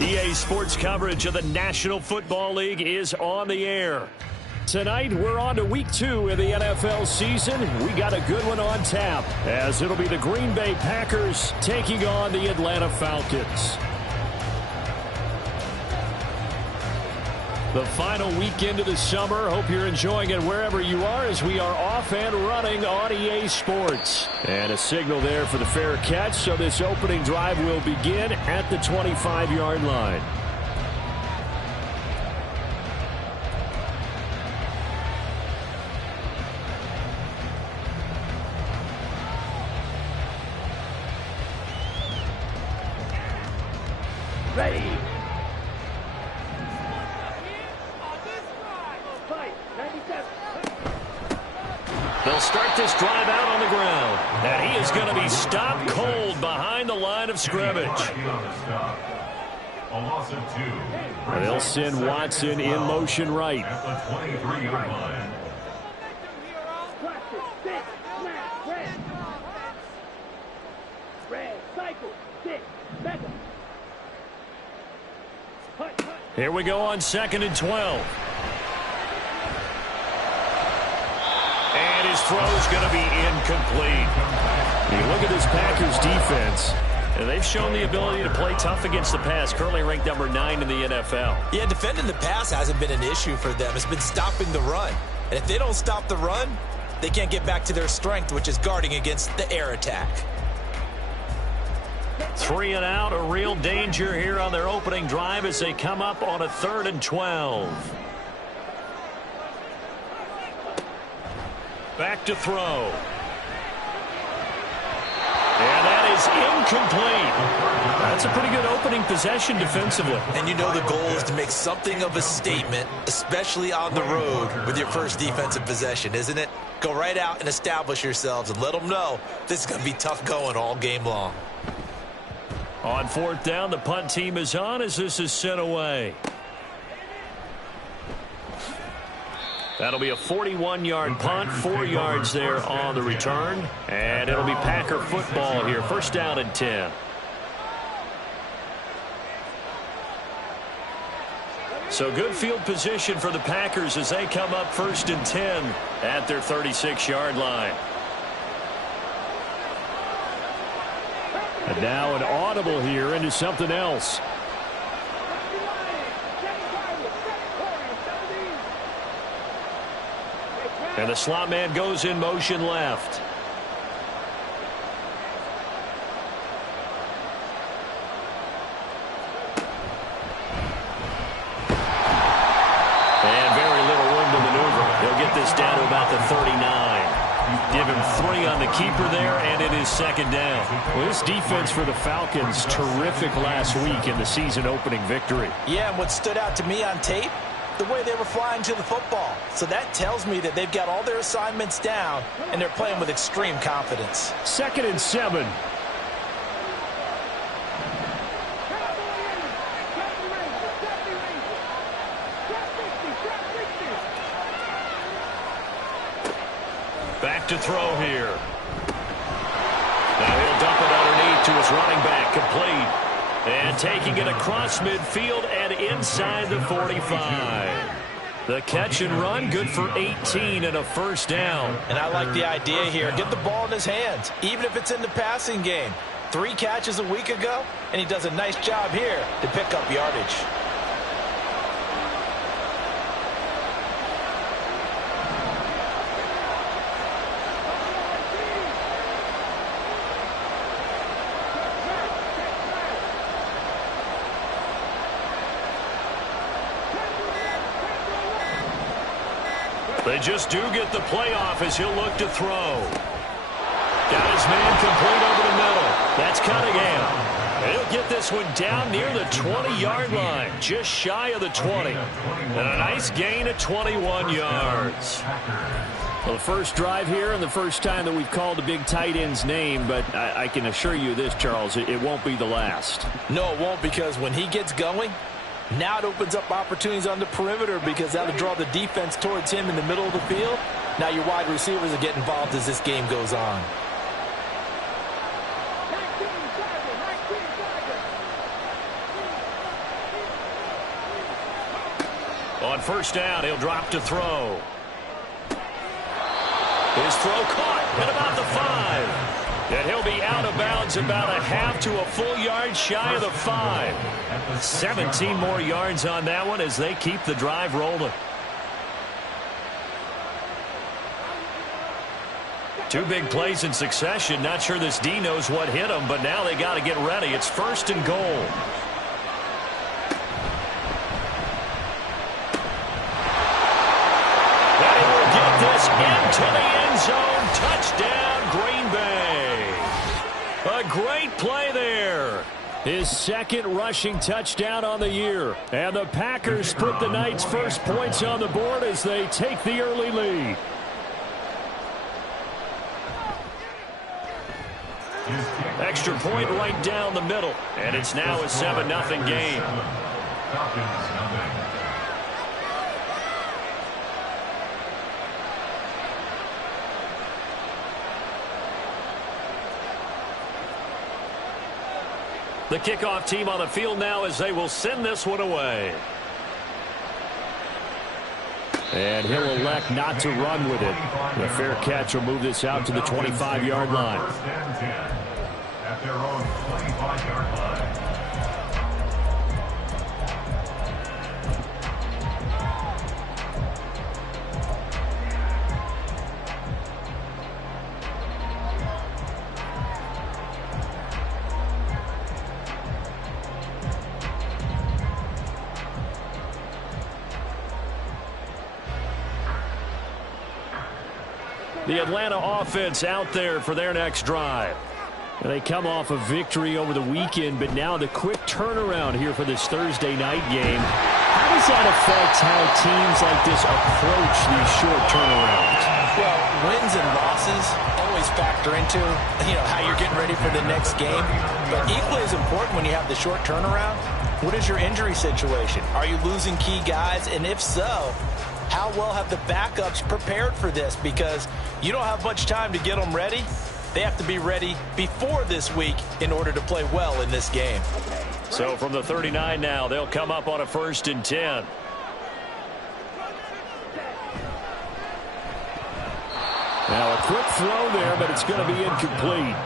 EA Sports coverage of the National Football League is on the air. Tonight, we're on to Week 2 of the NFL season. We got a good one on tap, as it'll be the Green Bay Packers taking on the Atlanta Falcons. The final weekend of the summer. Hope you're enjoying it wherever you are, as we are off and running on EA Sports. And a signal there for the fair catch, so this opening drive will begin at the 25-yard line. Ready. They'll start this drive out on the ground. And he is going to be stopped cold behind the line of scrimmage. They'll send Watson in motion right. Here we go on 2nd and 12. And his throw is going to be incomplete. You look at this Packers defense, and they've shown the ability to play tough against the pass, currently ranked number 9 in the NFL. Yeah, defending the pass hasn't been an issue for them. It's been stopping the run. And if they don't stop the run, they can't get back to their strength, which is guarding against the air attack. 3 and out, a real danger here on their opening drive as they come up on a 3rd and 12. Back to throw. And that is incomplete. That's a pretty good opening possession defensively. And you know the goal is to make something of a statement, especially on the road with your first defensive possession, isn't it? Go right out and establish yourselves and let them know this is going to be tough going all game long. On 4th down, the punt team is on as this is sent away. That'll be a 41-yard punt, 4 yards there on the return. And it'll be Packer football here, 1st down and 10. So good field position for the Packers as they come up 1st and 10 at their 36-yard line. And now an audible here into something else. And the slot man goes in motion left. And very little room to maneuver. He'll get this down to about the 39. Give him 3 on the keeper there, and it is 2nd down. Well, this defense for the Falcons, terrific last week in the season opening victory. Yeah, and what stood out to me on tape, the way they were flying to the football. So that tells me that they've got all their assignments down, and they're playing with extreme confidence. 2nd and 7. Back to throw here. Now he'll dump it underneath to his running back, complete. And taking it across midfield and inside the 45. The catch and run, good for 18 and a 1st down. And I like the idea here. Get the ball in his hands, even if it's in the passing game. 3 catches a week ago, and he does a nice job here to pick up yardage. They just do get the playoff as he'll look to throw. Got his man complete over the middle. That's Cunningham. He'll get this one down near the 20-yard line, just shy of the 20. And a nice gain of 21 yards. Well, the first drive here and the first time that we've called the big tight end's name, but I can assure you this, Charles, it won't be the last. No, it won't, because when he gets going, now it opens up opportunities on the perimeter because that'll draw the defense towards him in the middle of the field. Now your wide receivers will get involved as this game goes on. on first down, he'll drop to throw. His throw caught at about the 5. And he'll be out of bounds about a half to a full yard shy of the 5. 17 more yards on that one as they keep the drive rolling. Two big plays in succession. Not sure this D knows what hit him, but now they got to get ready. It's first and goal. And he will get this into the end zone. Touchdown, Green Bay. A great play there. His second rushing touchdown on the year. And the Packers put the night's first points on the board as they take the early lead. Extra point right down the middle. And it's now a 7-0 game. The kickoff team on the field now as they will send this one away. And he'll elect not to run with it. A fair catch will move this out to the 25-yard line. At their own 25-yard line. The Atlanta offense out there for their next drive. And they come off a victory over the weekend, but now the quick turnaround here for this Thursday night game. How does that affect how teams like this approach these short turnarounds? Well, wins and losses always factor into, how you're getting ready for the next game. But equally as important when you have the short turnaround, what is your injury situation? Are you losing key guys? And if so, how well have the backups prepared for this? Because you don't have much time to get them ready. They have to be ready before this week in order to play well in this game. So from the 39 now, they'll come up on a 1st and 10. Now a quick throw there, but it's going to be incomplete.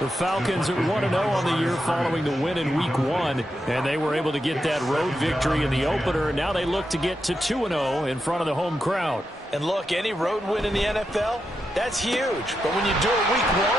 The Falcons are 1-0 on the year following the win in Week 1, and they were able to get that road victory in the opener. Now they look to get to 2-0 in front of the home crowd. And look, any road win in the NFL, that's huge. But when you do it Week 1,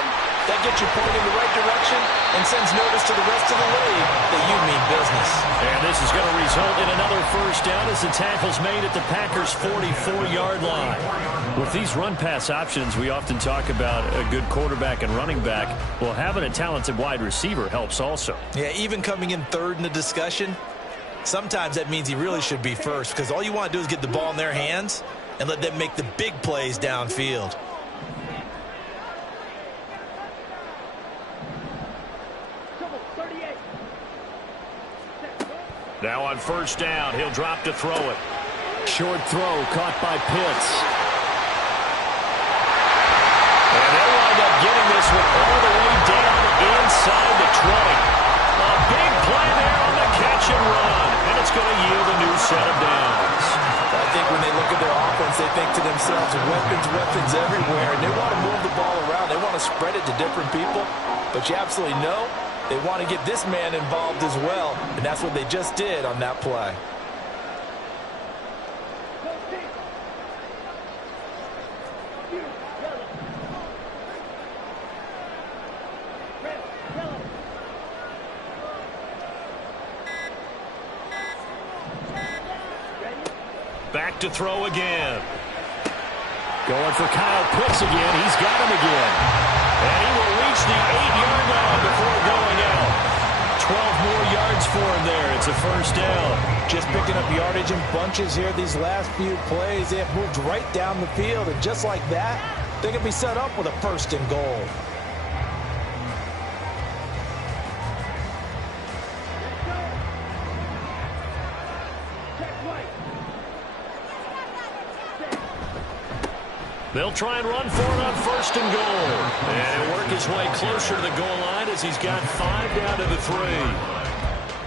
that gets you pointed in the right direction and sends notice to the rest of the league that you mean business. And this is going to result in another first down as the tackle's made at the Packers' 44-yard line. With these run-pass options, we often talk about a good quarterback and running back. Well, having a talented wide receiver helps also. Yeah, even coming in third in the discussion, sometimes that means he really should be first, because all you want to do is get the ball in their hands and let them make the big plays downfield. Now on first down, he'll drop to throw it. Short throw caught by Pitts. And they'll wind up getting this one all the way down inside the 20. A big play there on the catch and run. And it's going to yield a new set of downs. I think when they look at their offense, they think to themselves, weapons everywhere. And they want to move the ball around. They want to spread it to different people. But you absolutely know they want to get this man involved as well. And that's what they just did on that play. Back to throw again. Going for Kyle Pitts again. He's got him again. And he will reach the 8-yard line before going out. 12 more yards for him there. It's a first down. Just picking up yardage in bunches here these last few plays. They have moved right down the field. And just like that, they can be set up with a 1st and goal. They'll try and run for it on 1st and goal. And he'll work his way closer to the goal line as he's got 5 down to the 3.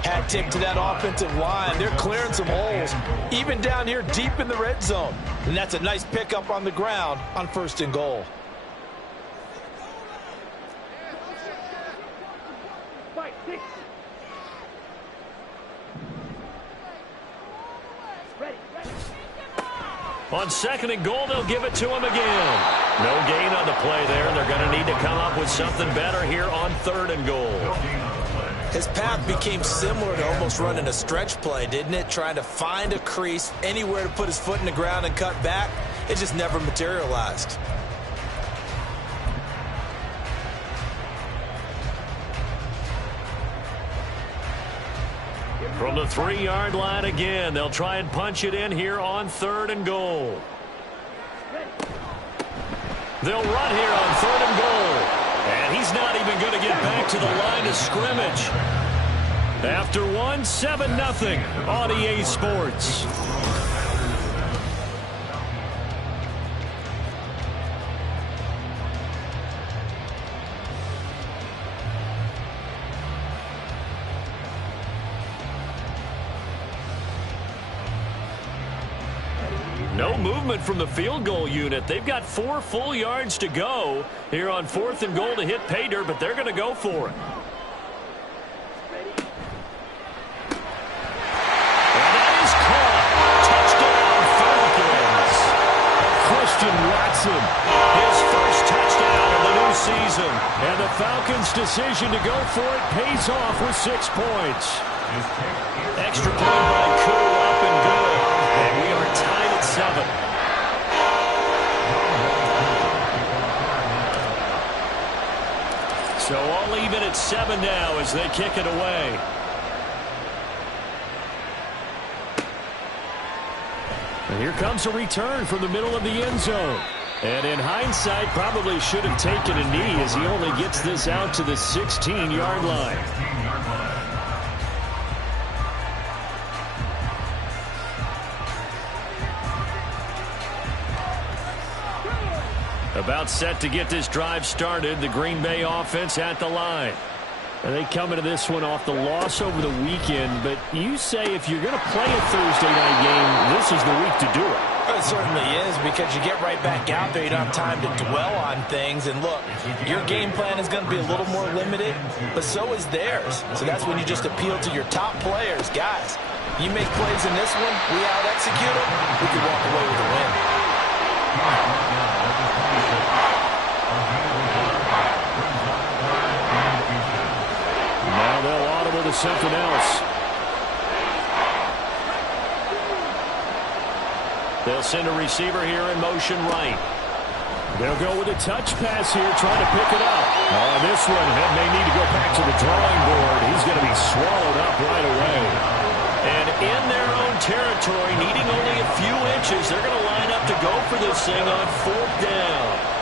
Hat tip to that offensive line. They're clearing some holes, even down here deep in the red zone. And that's a nice pickup on the ground on 1st and goal. On 2nd and goal, they'll give it to him again. No gain on the play there. They're going to need to come up with something better here on 3rd and goal. His path became similar to almost running a stretch play, didn't it? Trying to find a crease, anywhere to put his foot in the ground and cut back. It just never materialized. From the 3-yard line again, they'll try and punch it in here on 3rd and goal. They'll run here on 3rd and goal. And he's not even going to get back to the line of scrimmage. After one, 7-0 on EA Sports. No movement from the field goal unit. They've got 4 full yards to go here on 4th and goal to hit pay dirt, but they're going to go for it. And that is caught. Touchdown, Falcons. Christian Watson, his first touchdown of the new season. And the Falcons' decision to go for it pays off with 6 points. Extra point by Koo, up and good. And we are tied at 7. So all even at 7 now as they kick it away. And here comes a return from the middle of the end zone. And in hindsight, probably should have taken a knee as he only gets this out to the 16-yard line. About set to get this drive started, the Green Bay offense at the line. And they come into this one off the loss over the weekend, but you say if you're going to play a Thursday night game, this is the week to do it. It certainly is, because you get right back out there. You don't have time to dwell on things. And look, your game plan is going to be a little more limited, but so is theirs. So that's when you just appeal to your top players. Guys, you make plays in this one, we out-execute them, we can walk away with a win. Now they'll audible to something else. They'll send a receiver here in motion right. They'll go with a touch pass here, trying to pick it up. On this one, it may need to go back to the drawing board. He's going to be swallowed up right away. And in their own territory, needing only a few inches, they're going to line up to go for this thing on 4th down.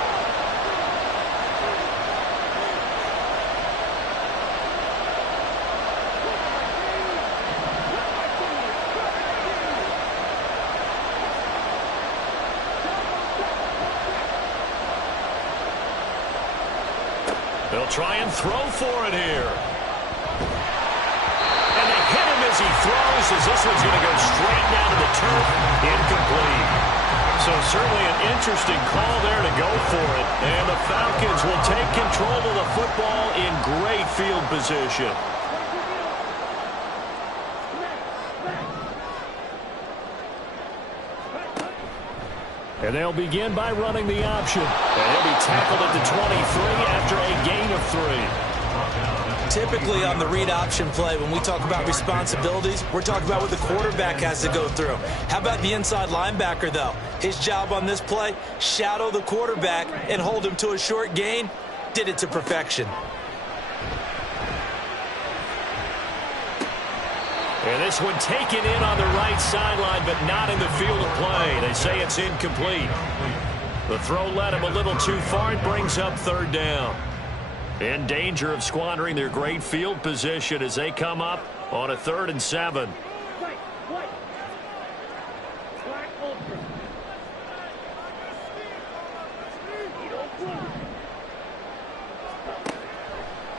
They'll try and throw for it here. And they hit him as he throws, as this one's going to go straight down to the turf. Incomplete. So certainly an interesting call there to go for it. And the Falcons will take control of the football in great field position. And they'll begin by running the option. And he'll be tackled at the 23 after a gain of 3. Typically on the read option play, when we talk about responsibilities, we're talking about what the quarterback has to go through. How about the inside linebacker, though? His job on this play, shadow the quarterback and hold him to a short gain. Did it to perfection. And this one taken in on the right sideline, but not in the field of play. They say it's incomplete. The throw led him a little too far. It brings up 3rd down. In danger of squandering their great field position as they come up on a 3rd and 7.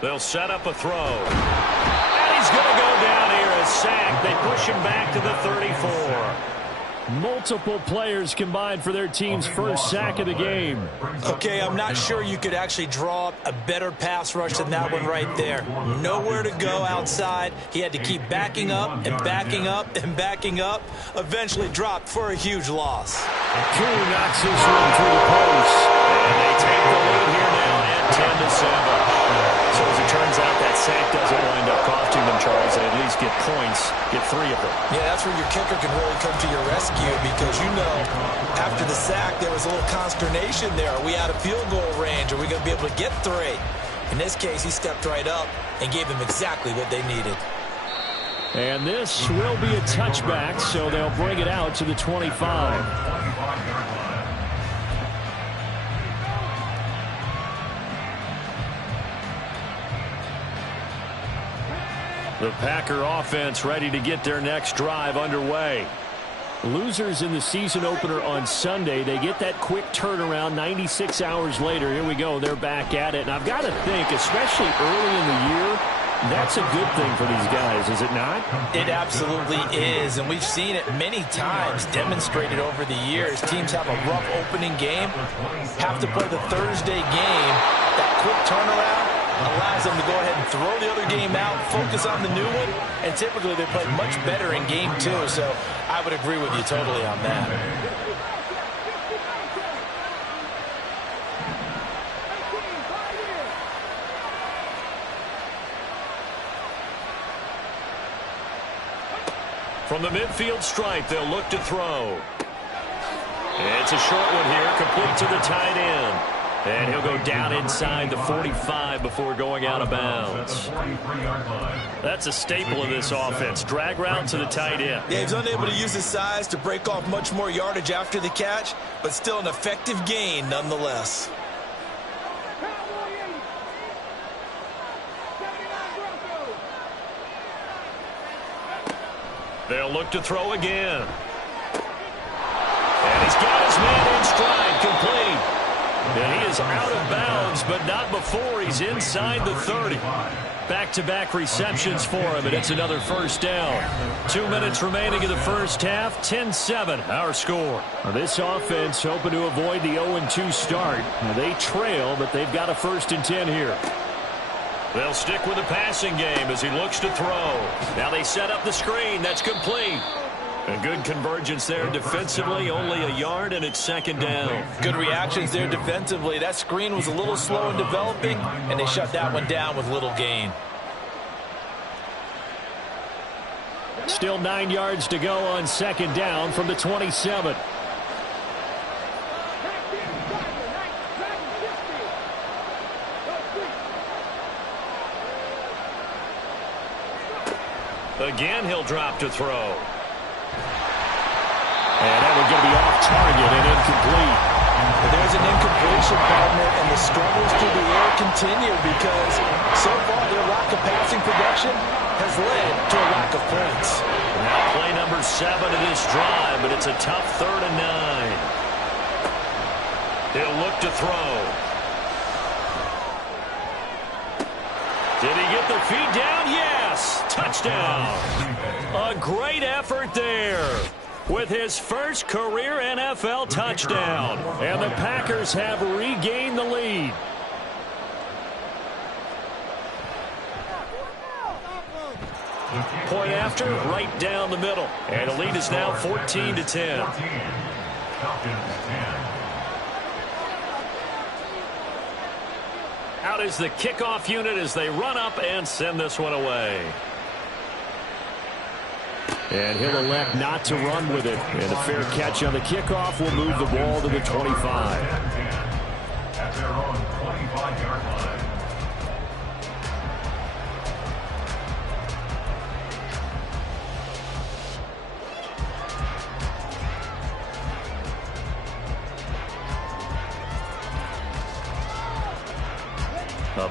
They'll set up a throw. And he's He's going to go down here, a sack. They push him back to the 34. Multiple players combined for their team's first sack of the game. Okay, I'm not sure you could actually draw up a better pass rush than that one right there. Nowhere to go outside. He had to keep backing up and backing up and backing up. Eventually dropped for a huge loss. Koo knocks this one through the post. And they take the lead here now at 10-7. So as it turns out, that sack doesn't wind up costing them, Charles. They at least get points, get 3 of them. Yeah, that's where your kicker can really come to your rescue because, you know, after the sack, there was a little consternation there. Are we out of field goal range? Are we going to be able to get 3? In this case, he stepped right up and gave them exactly what they needed. And this will be a touchback, so they'll bring it out to the 25. The Packer offense ready to get their next drive underway. Losers in the season opener on Sunday. They get that quick turnaround 96 hours later. Here we go. They're back at it. And I've got to think, especially early in the year, that's a good thing for these guys, is it not? It absolutely is, and we've seen it many times demonstrated over the years. Teams have a rough opening game, have to play the Thursday game. That quick turnaround allows them to go ahead and throw the other game out, focus on the new one, and typically they play much better in game 2, so I would agree with you totally on that. From the midfield stripe, they'll look to throw. It's a short one here, complete to the tight end. And he'll go down inside the 45 before going out of bounds. That's a staple of this offense. Drag route to the tight end. Yeah, he's unable to use his size to break off much more yardage after the catch, but still an effective gain nonetheless. They'll look to throw again. And he's got his man in stride, complete. And he is out of bounds, but not before he's inside the 30. Back-to-back receptions for him, and it's another first down. 2 minutes remaining in the first half, 10-7, our score. This offense hoping to avoid the 0-2 start. They trail, but they've got a 1st and 10 here. They'll stick with the passing game as he looks to throw. Now they set up the screen. That's complete. A good convergence there defensively, only a yard, and it's 2nd down. Good reactions there defensively. That screen was a little slow in developing, and they shut that one down with little gain. Still 9 yards to go on 2nd down from the 27. Again, he'll drop to throw. And that one's going to be off target and incomplete. There's an incompletion, partner, and the struggles through the air continue because so far their lack of passing production has led to a lack of points. Now play number 7 of this drive, but it's a tough 3rd and 9. He'll look to throw. Did he get the feet down? Yes! Touchdown! A great effort there with his first career NFL touchdown. And the Packers have regained the lead. Point after, right down the middle. And the lead is now 14-10. Out is the kickoff unit as they run up and send this one away. And he'll elect not to run with it. And a fair catch on the kickoff will move the ball to the 25. At their own 25-yard line.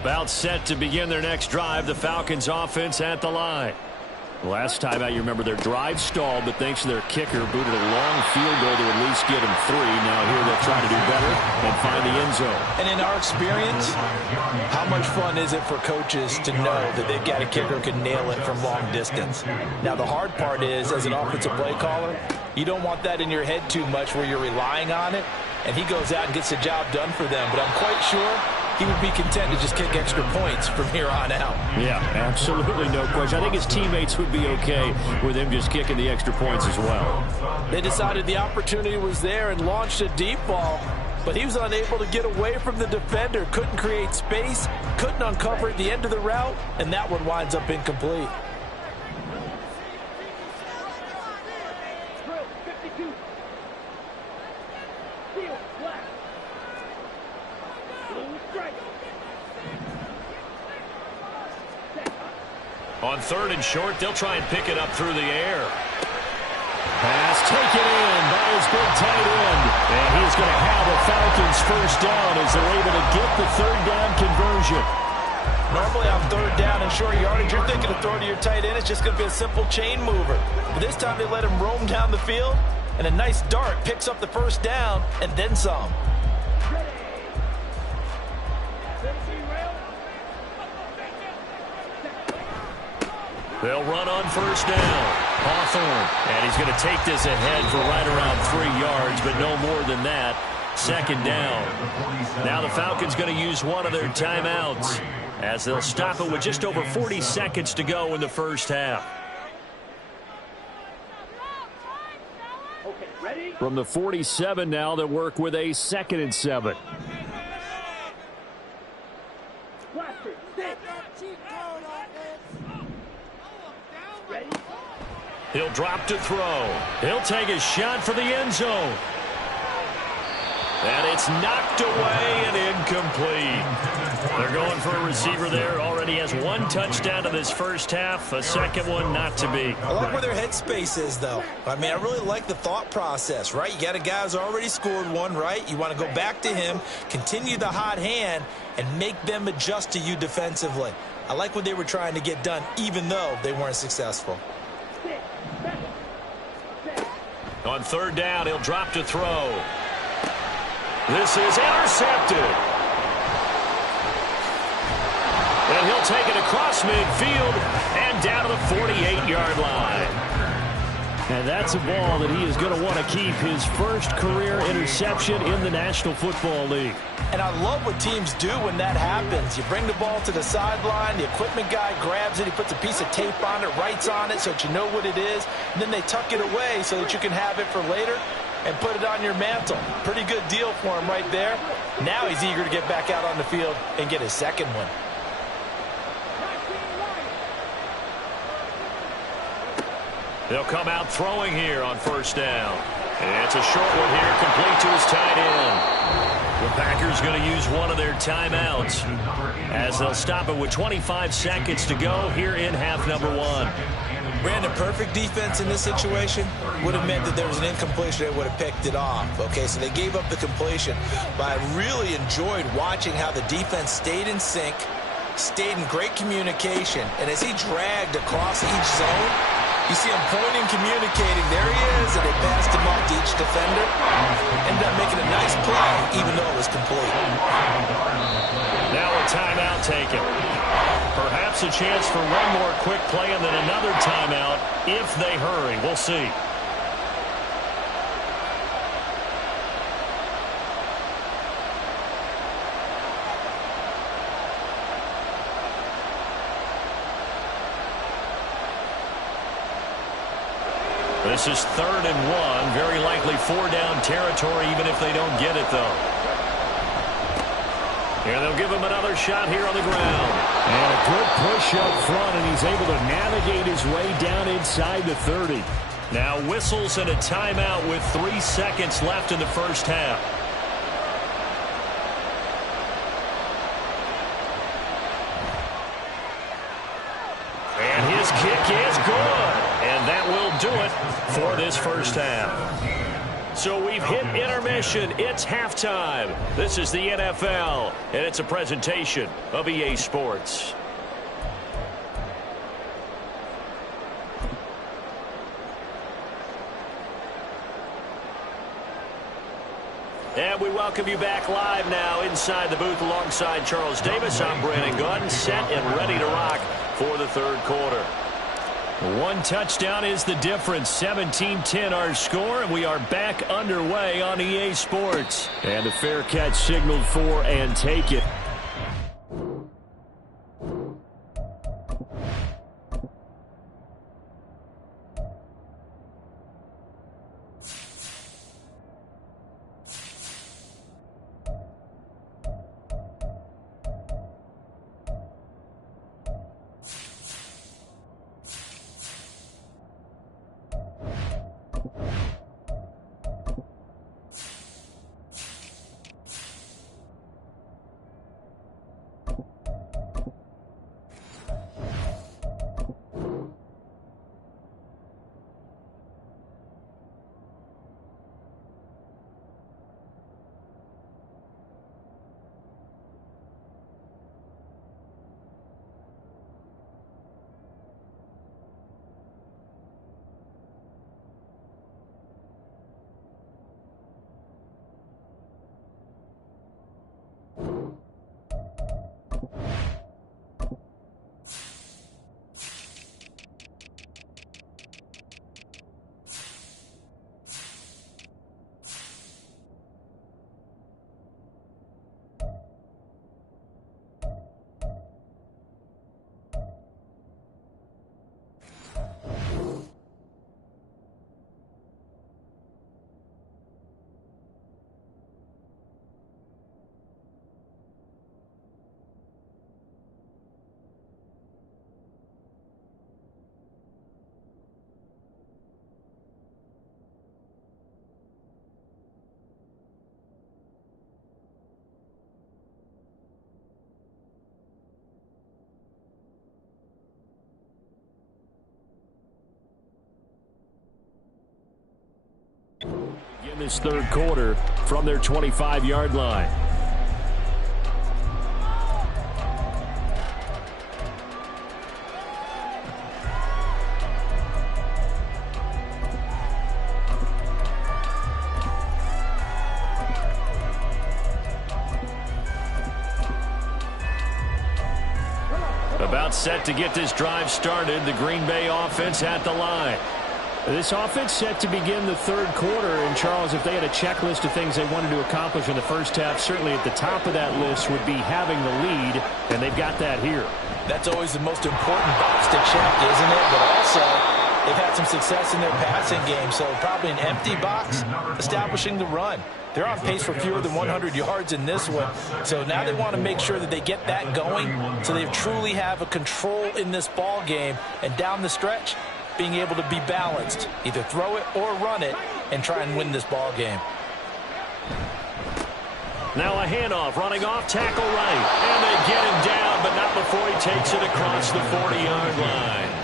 About set to begin their next drive, the Falcons offense at the line. Last time out, you remember their drive stalled, but thanks to their kicker, booted a long field goal to at least get them 3. Now here they'll try to do better and find the end zone. And in our experience, how much fun is it for coaches to know that they've got a kicker who can nail it from long distance? Now the hard part is, as an offensive play caller, you don't want that in your head too much where you're relying on it, and he goes out and gets the job done for them. But I'm quite sure he would be content to just kick extra points from here on out. Yeah, absolutely no question. I think his teammates would be okay with him just kicking the extra points as well. They decided the opportunity was there and launched a deep ball, but he was unable to get away from the defender, couldn't create space, couldn't uncover at the end of the route, and that one winds up incomplete. On 3rd and short, they'll try and pick it up through the air. Pass taken in by his big tight end. And he's going to have the Falcons first down as they're able to get the 3rd down conversion. Normally on 3rd down and short yardage, you're thinking of throwing to your tight end. It's just going to be a simple chain mover. But this time they let him roam down the field, and a nice dart picks up the first down and then some. They'll run on 1st down. Hawthorne. And he's going to take this ahead for right around 3 yards, but no more than that. 2nd down. Now the Falcons going to use one of their timeouts as they'll stop it with just over 40 seconds to go in the first half. From the 47 now, they'll work with a 2nd and 7. He'll drop to throw. He'll take a shot for the end zone. And it's knocked away and incomplete. They're going for a receiver there. Already has 1 touchdown to this first half. A 2nd one not to be. I like where their headspace is, though. I mean, I really like the thought process, right? You got a guy who's already scored 1, right? You want to go back to him, continue the hot hand, and make them adjust to you defensively. I like what they were trying to get done, even though they weren't successful. On 3rd down, he'll drop to throw. This is intercepted. And he'll take it across midfield and down to the 48-yard line. And that's a ball that he is going to want to keep, his first career interception in the National Football League. And I love what teams do when that happens. You bring the ball to the sideline, the equipment guy grabs it, he puts a piece of tape on it, writes on it so that you know what it is, and then they tuck it away so that you can have it for later and put it on your mantle. Pretty good deal for him right there. Now he's eager to get back out on the field and get his 2nd one. They'll come out throwing here on 1st down. And it's a short one here, complete to his tight end. The Packers going to use one of their timeouts as they'll stop it with 25 seconds to go here in half number 1. Brandon, perfect defense in this situation would have meant that there was an incompletion. They would have picked it off. Okay, so they gave up the completion. But I really enjoyed watching how the defense stayed in sync, stayed in great communication. And as he dragged across each zone, you see him pointing, communicating. There he is, and they passed him off to each defender. Ended up making a nice play, even though it was complete. Now a timeout taken. Perhaps a chance for one more quick play and then another timeout if they hurry. We'll see. This is 3rd and 1. Very likely 4-down territory, even if they don't get it, though. And they'll give him another shot here on the ground. And a good push up front, and he's able to navigate his way down inside the 30. Now whistles and a timeout with 3 seconds left in the first half. And his kick is good. And that will do it for this first half. So we've hit intermission. It's halftime. This is the NFL, and it's a presentation of EA Sports. And we welcome you back live now inside the booth alongside Charles Davis. I'm Brandon Gaudin, set and ready to rock for the third quarter. One touchdown is the difference. 17-10 our score, and we are back underway on EA Sports. And the fair catch signaled for, and take it. In this third quarter from their 25-yard line. About set to get this drive started. The Green Bay offense at the line. This offense set to begin the third quarter, and Charles, if they had a checklist of things they wanted to accomplish in the first half, certainly at the top of that list would be having the lead, and they've got that here. That's always the most important box to check, isn't it? But also, they've had some success in their passing game, so probably an empty box establishing the run. They're on pace for fewer than 100 yards in this one, so now they want to make sure that they get that going so they truly have a control in this ball game, and down the stretch, being able to be balanced, either throw it or run it, and try and win this ball game. Now a handoff, running off, tackle right. And they get him down, but not before he takes it across the 40-yard line.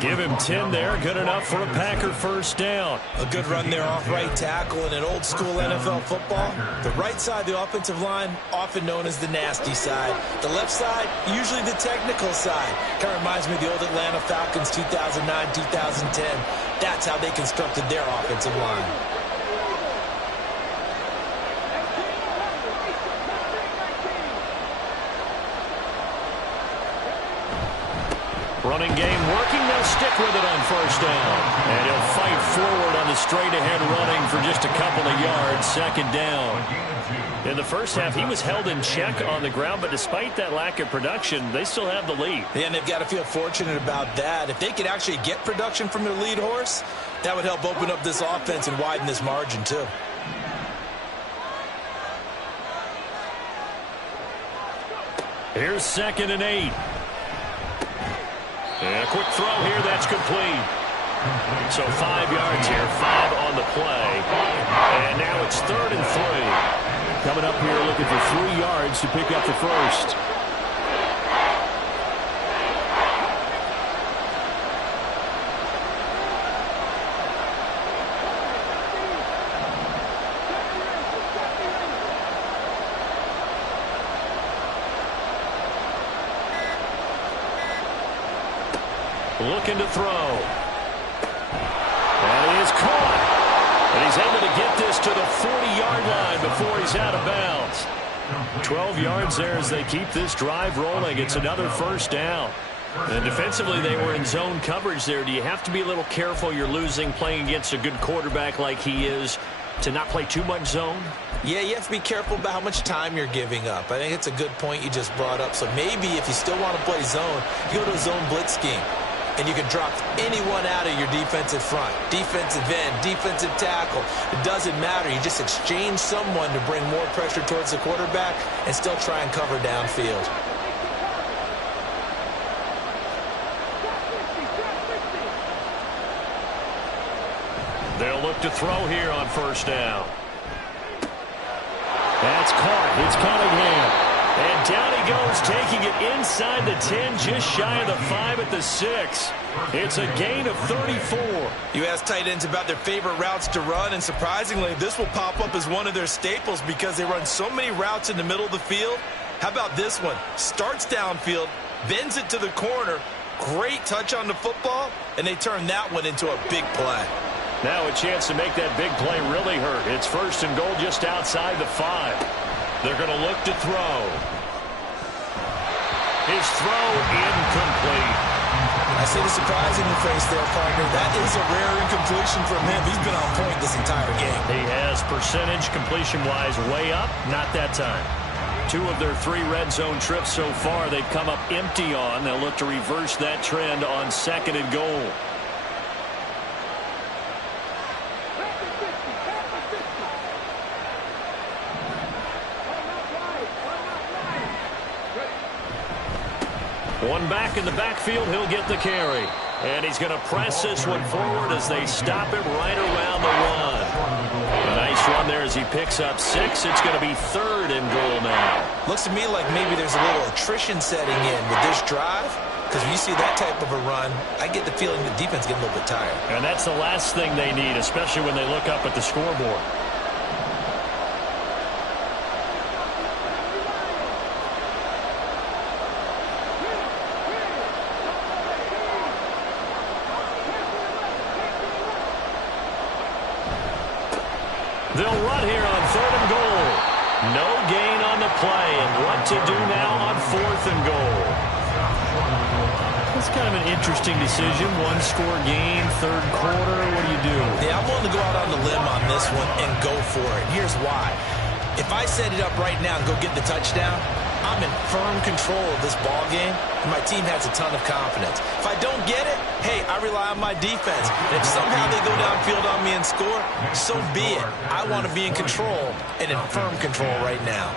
Give him 10 there, good enough for a Packer first down. A good run there off right tackle in an old-school NFL football. The right side of the offensive line, often known as the nasty side. The left side, usually the technical side. Kind of reminds me of the old Atlanta Falcons 2009, 2010. That's how they constructed their offensive line. Running game working, they'll stick with it on first down. And he'll fight forward on the straight-ahead running for just a couple of yards, second down. In the first half, he was held in check on the ground, but despite that lack of production, they still have the lead. And they've got to feel fortunate about that. If they could actually get production from their lead horse, that would help open up this offense and widen this margin, too. Here's 2nd and 8. And a quick throw here, that's complete. So 5 yards here, 5 on the play. And now it's 3rd and 3. Coming up here looking for 3 yards to pick up the first. Looking to throw. And he is caught. And he's able to get this to the 40-yard line before he's out of bounds. 12 yards there as they keep this drive rolling. It's another first down. And defensively, they were in zone coverage there. Do you have to be a little careful you're losing playing against a good quarterback like he is to not play too much zone? Yeah, you have to be careful about how much time you're giving up. I think it's a good point you just brought up. So maybe if you still want to play zone, you go to a zone blitz scheme. And you can drop anyone out of your defensive front. Defensive end, defensive tackle. It doesn't matter. You just exchange someone to bring more pressure towards the quarterback and still try and cover downfield. They'll look to throw here on first down. That's caught. It's Cunningham. And down he goes, taking it inside the 10, just shy of the 5 at the 6. It's a gain of 34. You ask tight ends about their favorite routes to run, and surprisingly, this will pop up as one of their staples because they run so many routes in the middle of the field. How about this one? Starts downfield, bends it to the corner, great touch on the football, and they turn that one into a big play. Now a chance to make that big play really hurt. It's first and goal just outside the 5. They're going to look to throw. His throw incomplete. I see the surprise in your face there, partner. That is a rare incompletion from him. He's been on point this entire game. He has percentage completion-wise way up. Not that time. 2 of their 3 red zone trips so far they've come up empty on. They'll look to reverse that trend on second and goal. One back in the backfield, he'll get the carry. And he's going to press this one forward as they stop it right around the 1. A nice run there as he picks up 6. It's going to be third and goal now. Looks to me like maybe there's a little attrition setting in with this drive. Because when you see that type of a run, I get the feeling the defense getting a little bit tired. And that's the last thing they need, especially when they look up at the scoreboard. They'll run here on third and goal. No gain on the play, and what to do now on fourth and goal. It's kind of an interesting decision. 1-score game, third quarter. What do you do? Yeah, I'm willing to go out on the limb on this one and go for it. Here's why. If I set it up right now and go get the touchdown, I'm in firm control of this ball game, and my team has a ton of confidence. If I don't get it, hey, I rely on my defense. And if somehow they go downfield on me and score, so be it. I want to be in control and in firm control right now.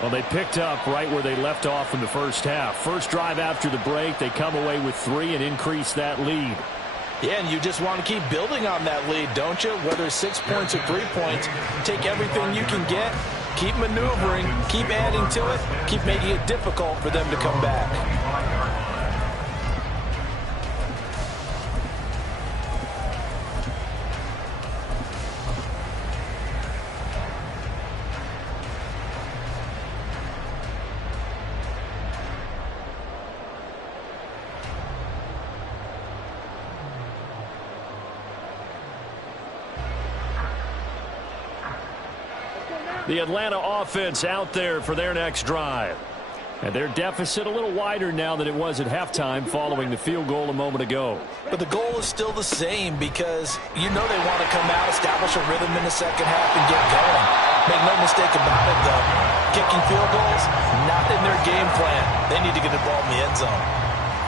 Well, they picked up right where they left off in the first half. First drive after the break, they come away with 3 and increase that lead. Yeah, and you just want to keep building on that lead, don't you? Whether it's 6 points or 3 points, take everything you can get, keep maneuvering, keep adding to it, keep making it difficult for them to come back. The Atlanta offense out there for their next drive. And their deficit a little wider now than it was at halftime following the field goal a moment ago. But the goal is still the same because you know they want to come out, establish a rhythm in the second half, and get going. Make no mistake about it, though. Kicking field goals, not in their game plan. They need to get the ball in the end zone.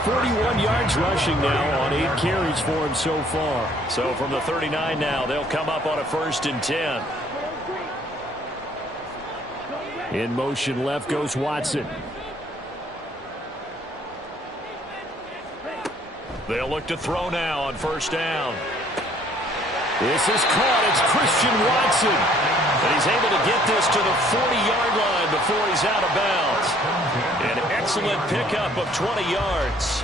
41 yards rushing now on 8 carries for him so far. So from the 39 now, they'll come up on a 1st and 10. In motion left goes Watson. They'll look to throw now on first down. This is caught. It's Christian Watson. And he's able to get this to the 40-yard line before he's out of bounds. An excellent pickup of 20 yards.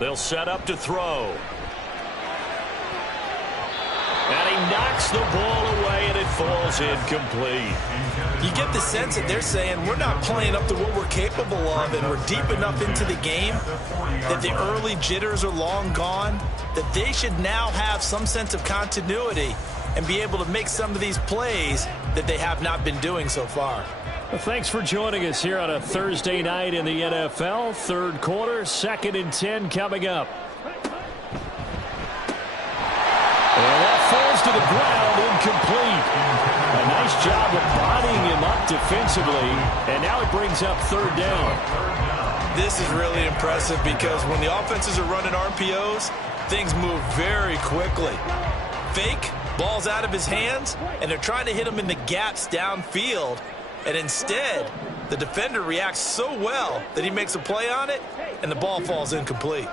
They'll set up to throw. And he knocks the ball away, and it falls incomplete. You get the sense that they're saying we're not playing up to what we're capable of, and we're deep enough into the game that the early jitters are long gone, that they should now have some sense of continuity and be able to make some of these plays that they have not been doing so far. Well, thanks for joining us here on a Thursday night in the NFL. Third quarter, 2nd and 10 coming up. And that falls to the ground, incomplete. A nice job of bodying him up defensively, and now it brings up 3rd down. This is really impressive because when the offenses are running RPOs, things move very quickly. Fake, ball's out of his hands, and they're trying to hit him in the gaps downfield. And instead, the defender reacts so well that he makes a play on it, and the ball falls incomplete.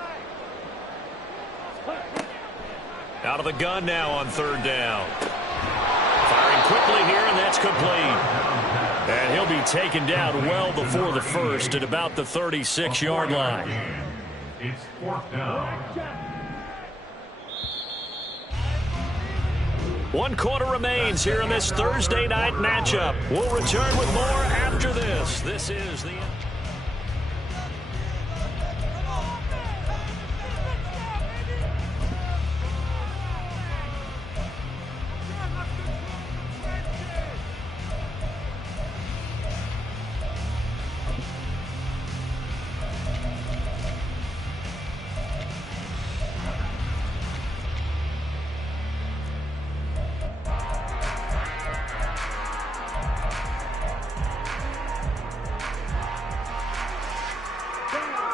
Out of the gun now on 3rd down. Firing quickly here, and that's complete. And he'll be taken down well before the first at about the 36-yard line. It's 4th down. 1 quarter remains here in this Thursday night matchup. We'll return with more after this. This is the...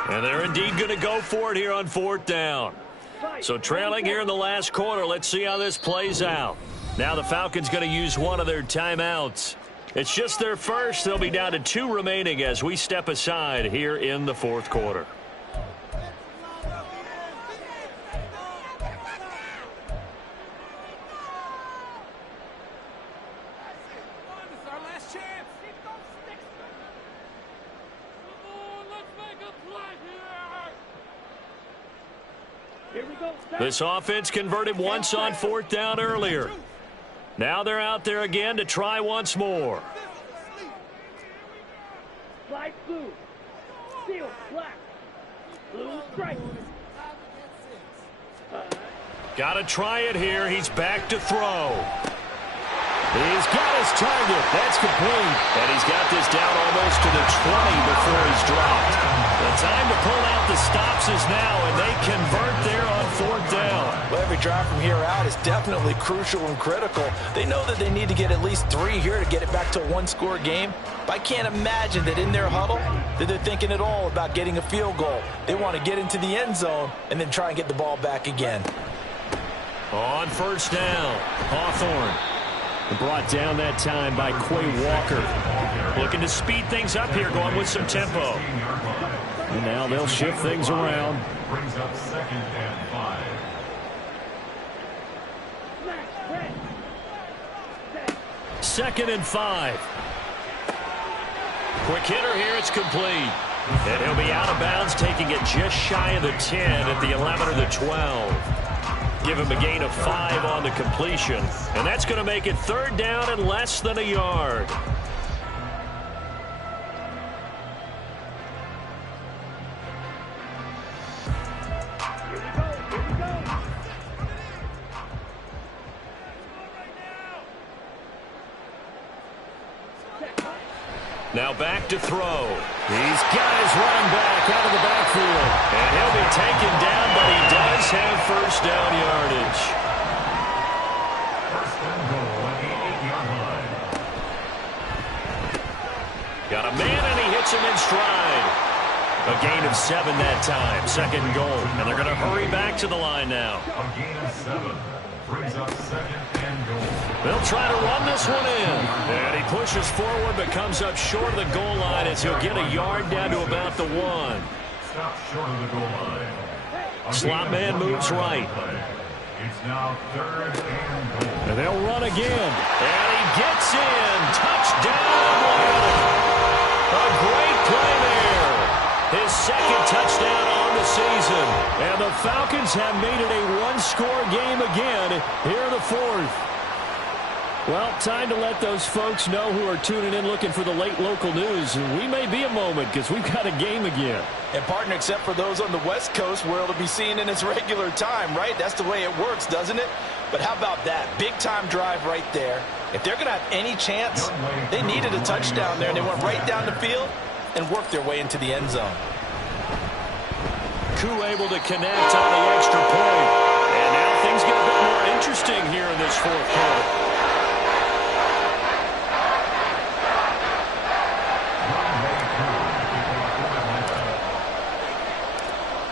And they're indeed going to go for it here on 4th down. So trailing here in the last quarter, let's see how this plays out. Now the Falcons going to use one of their timeouts. It's just their first. They'll be down to 2 remaining as we step aside here in the 4th quarter. This offense converted once on 4th down earlier. Now they're out there again to try once more. Light blue, steel black, blue stripe. Got to try it here. He's back to throw. He's got his target. That's complete. And he's got this down almost to the 20 before he's dropped. The time to pull out the stops is now, and they convert there on 4th down. Well, every drive from here out is definitely crucial and critical. They know that they need to get at least 3 here to get it back to a 1-score game. But I can't imagine that in their huddle that they're thinking at all about getting a field goal. They want to get into the end zone and then try and get the ball back again. On 1st down, Hawthorne. Brought down that time by Quay Walker. Looking to speed things up here, going with some tempo. And now they'll shift things around. Brings up 2nd and 5. Second and 5. Quick hitter here, it's complete. And he'll be out of bounds, taking it just shy of the 10 at the 11 or the 12. Give him a gain of 5 on the completion. And that's going to make it 3rd down and less than a yard. Now back to throw. He's got his running back out of the backfield. And he'll be taken down, but he does have 1st down yardage. 1st and goal at the 8-yard line. Got a man, and he hits him in stride. A gain of 7 that time. 2nd goal. And they're going to hurry back to the line now. A gain of 7. Brings up 2nd and goal. They'll try to run this one in. And he pushes forward but comes up short of the goal line as he'll get a yard down to about the 1. Stop short of the goal line. Slot man moves right. It's now 3rd and goal. And they'll run again. And he gets in. Touchdown. A great play there. His 2nd touchdown on the season. And the Falcons have made it a 1-score game again here in the 4th. Well, time to let those folks know who are tuning in looking for the late local news. We may be a moment because we've got a game again. And, partner, except for those on the West Coast where it'll be seen in its regular time, right? That's the way it works, doesn't it? But how about that? Big-time drive right there. If they're going to have any chance, they needed a touchdown there, and they went right down the field and worked their way into the end zone. Koo able to connect on the extra point. And now things get a bit more interesting here in this fourth quarter.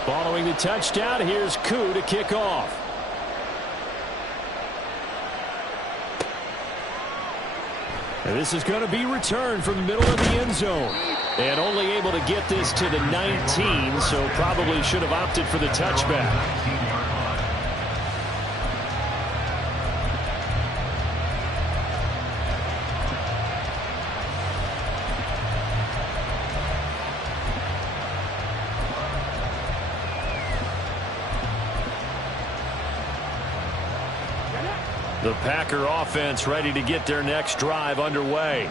Following the touchdown, here's Koo to kick off. And this is going to be returned from the middle of the end zone. And only able to get this to the 19, so probably should have opted for the touchback. The Packer offense ready to get their next drive underway.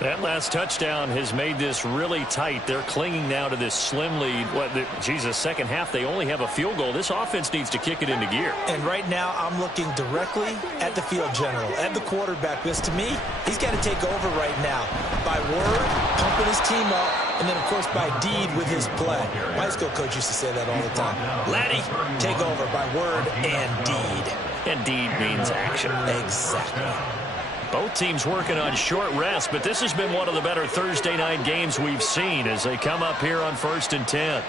That last touchdown has made this really tight. They're clinging now to this slim lead. Second half, they only have a field goal. This offense needs to kick it into gear. And right now, I'm looking directly at the field general, at the quarterback. Because to me, he's got to take over right now. By word, pumping his team up, and then, of course, by deed with his play. My high school coach used to say that all the time. Laddie, take over by word and deed. And deed means action. Exactly. Both teams working on short rest, but this has been one of the better Thursday night games we've seen as they come up here on 1st and 10.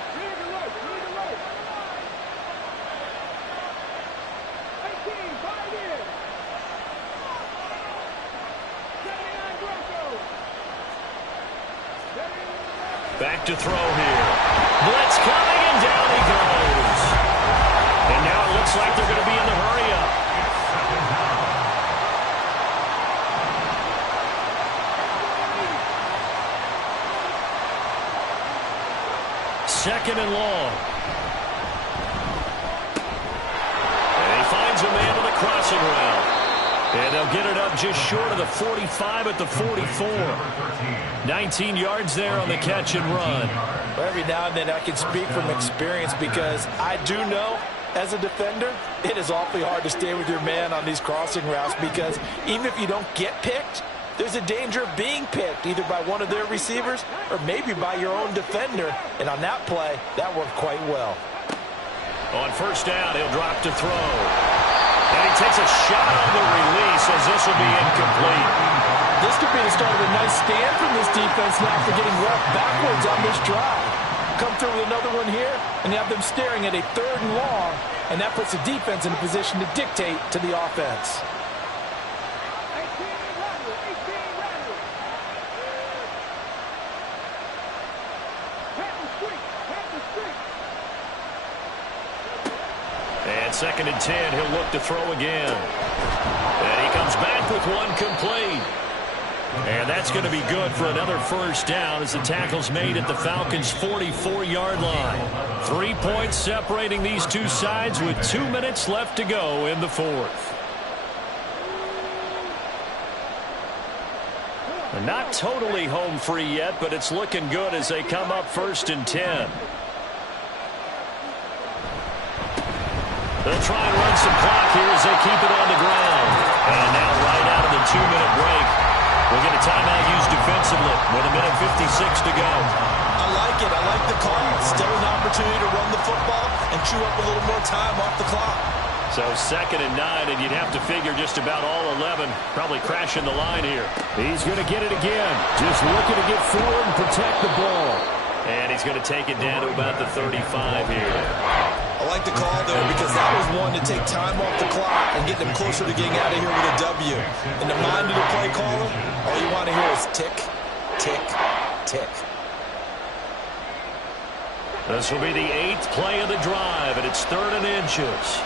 Back to throw here. Blitz coming, and down he goes. And now it looks like they're going to be in the hurry-up. Second and long. And he finds a man on the crossing route. And they'll get it up just short of the 45 at the 44. 19 yards there on the catch and run. Well, every now and then I can speak from experience because I do know as a defender, it is awfully hard to stay with your man on these crossing routes because even if you don't get picked, there's a danger of being picked either by one of their receivers or maybe by your own defender. And on that play, that worked quite well. On first down, he'll drop to throw. And he takes a shot on the release as this will be incomplete. This could be the start of a nice stand from this defense now for getting left backwards on this drive. Come through with another one here, and you have them staring at a 3rd and long, and that puts the defense in a position to dictate to the offense. And 2nd and 10, he'll look to throw again. And he comes back with one complete. And that's going to be good for another first down as the tackle's made at the Falcons' 44-yard line. 3 points separating these two sides with 2 minutes left to go in the fourth. They're not totally home free yet, but it's looking good as they come up 1st and 10. They'll try and run some clock here as they keep it on the ground. And now right out of the 2-minute break, we'll get a timeout used defensively with 1:56 to go. I like it. I like the call. Still an opportunity to run the football and chew up a little more time off the clock. So 2nd and 9, and you'd have to figure just about all 11 probably crashing the line here. He's going to get it again. Just looking to get forward and protect the ball. And he's going to take it down to about the 35 here. I like the call there because that was one to take time off the clock and get them closer to getting out of here with a W. In the mind of the play caller, all you want to hear is tick, tick, tick. This will be the 8th play of the drive, and it's 3rd and inches.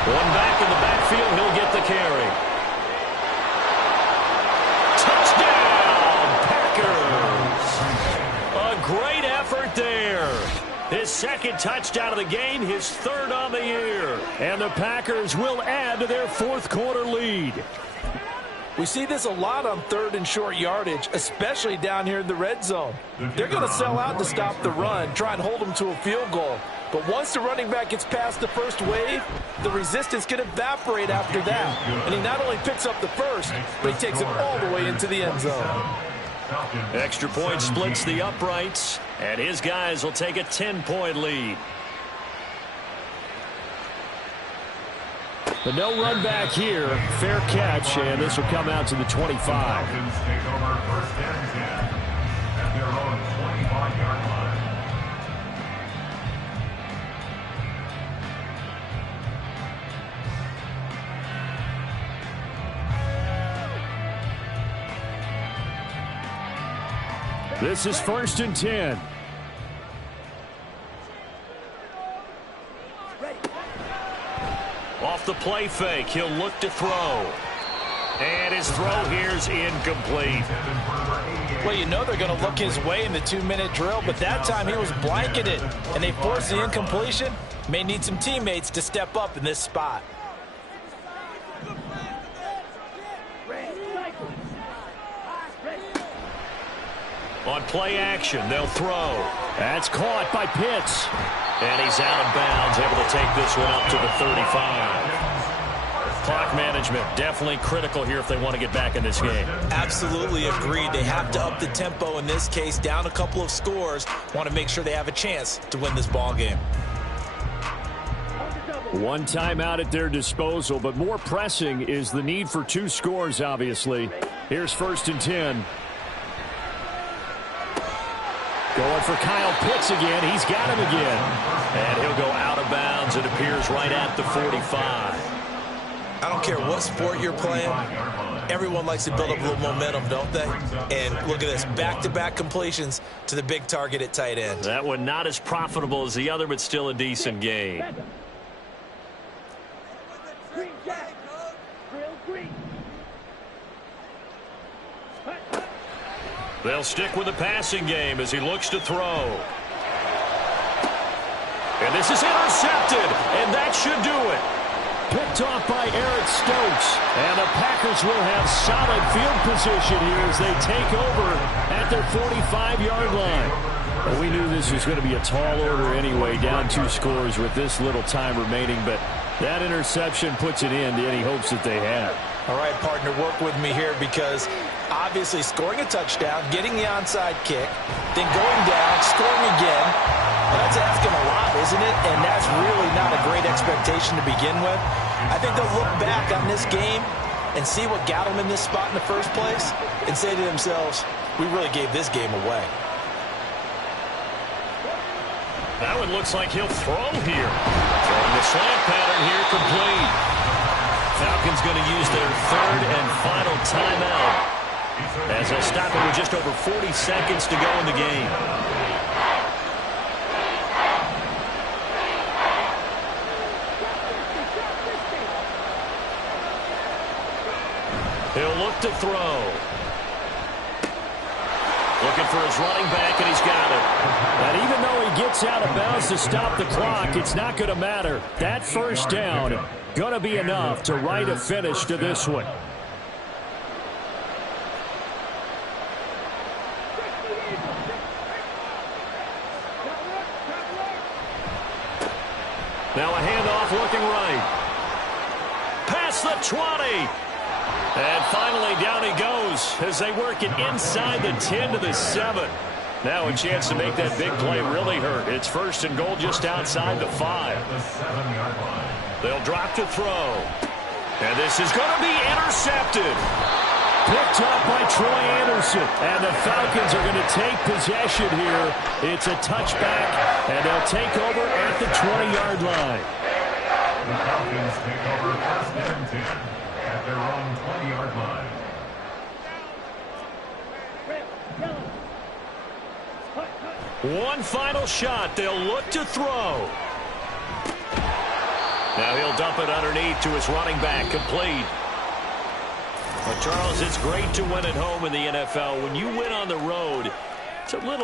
One back in the backfield, he'll get the carry. His second touchdown of the game, his third on the year. And the Packers will add to their fourth quarter lead. We see this a lot on third and short yardage, especially down here in the red zone. They're going to sell out to stop the run, try and hold them to a field goal. But once the running back gets past the first wave, the resistance can evaporate after that. And he not only picks up the first, but he takes it all the way into the end zone. Extra point splits the uprights, and his guys will take a 10-point lead. But no run back here. Fair catch, and this will come out to the 25. Falcons take over first and 10 at their own 25-yard line. This is first and 10. Off the play fake, he'll look to throw. And his throw here's incomplete. Well, you know they're going to look his way in the 2-minute drill, but that time he was blanketed, and they forced the incompletion. May need some teammates to step up in this spot. On play action, they'll throw. That's caught by Pitts. And he's out of bounds, able to take this one up to the 35. Clock management, definitely critical here if they want to get back in this game. Absolutely agreed. They have to up the tempo in this case, down a couple of scores. Want to make sure they have a chance to win this ball game. One timeout at their disposal, but more pressing is the need for 2 scores, obviously. Here's first and 10. Going for Kyle Pitts again. He's got him again. And he'll go out of bounds. It appears right at the 45. I don't care what sport you're playing. Everyone likes to build up a little momentum, don't they? And look at this. Back-to-back completions to the big target at tight end. That one not as profitable as the other, but still a decent gain. Green jack. Drill green. They'll stick with the passing game as he looks to throw. And this is intercepted, and that should do it. Picked off by Eric Stokes. And the Packers will have solid field position here as they take over at their 45-yard line. Well, we knew this was going to be a tall order anyway, down 2 scores with this little time remaining, but that interception puts an end to any hopes that they had. All right, partner, work with me here because obviously scoring a touchdown, getting the onside kick, then going down, scoring again, that's asking a lot, isn't it? And that's really not a great expectation to begin with. I think they'll look back on this game and see what got them in this spot in the first place and say to themselves, we really gave this game away. That one looks like he'll throw here. Throwing the slant pattern here complete. Falcons going to use their third and final timeout as they'll stop it with just over 40 seconds to go in the game. He'll look to throw. Looking for his running back, and he's got it. And even though he gets out of bounds to stop the clock, it's not going to matter. That first down going to be enough to write a finish to this one. Now a handoff looking right. Past the 20. And finally down he goes as they work it inside the 10 to the 7. Now a chance to make that big play really hurt. It's first and goal just outside the 5. They'll drop to throw. And this is going to be intercepted. Picked up by Troy Anderson. And the Falcons are going to take possession here. It's a touchback, and they'll take over at the 20-yard line. The Falcons take over first and 10 at their own 20-yard line. One final shot. They'll look to throw. Now he'll dump it underneath to his running back, complete. But Charles, it's great to win at home in the NFL. When you win on the road, it's a little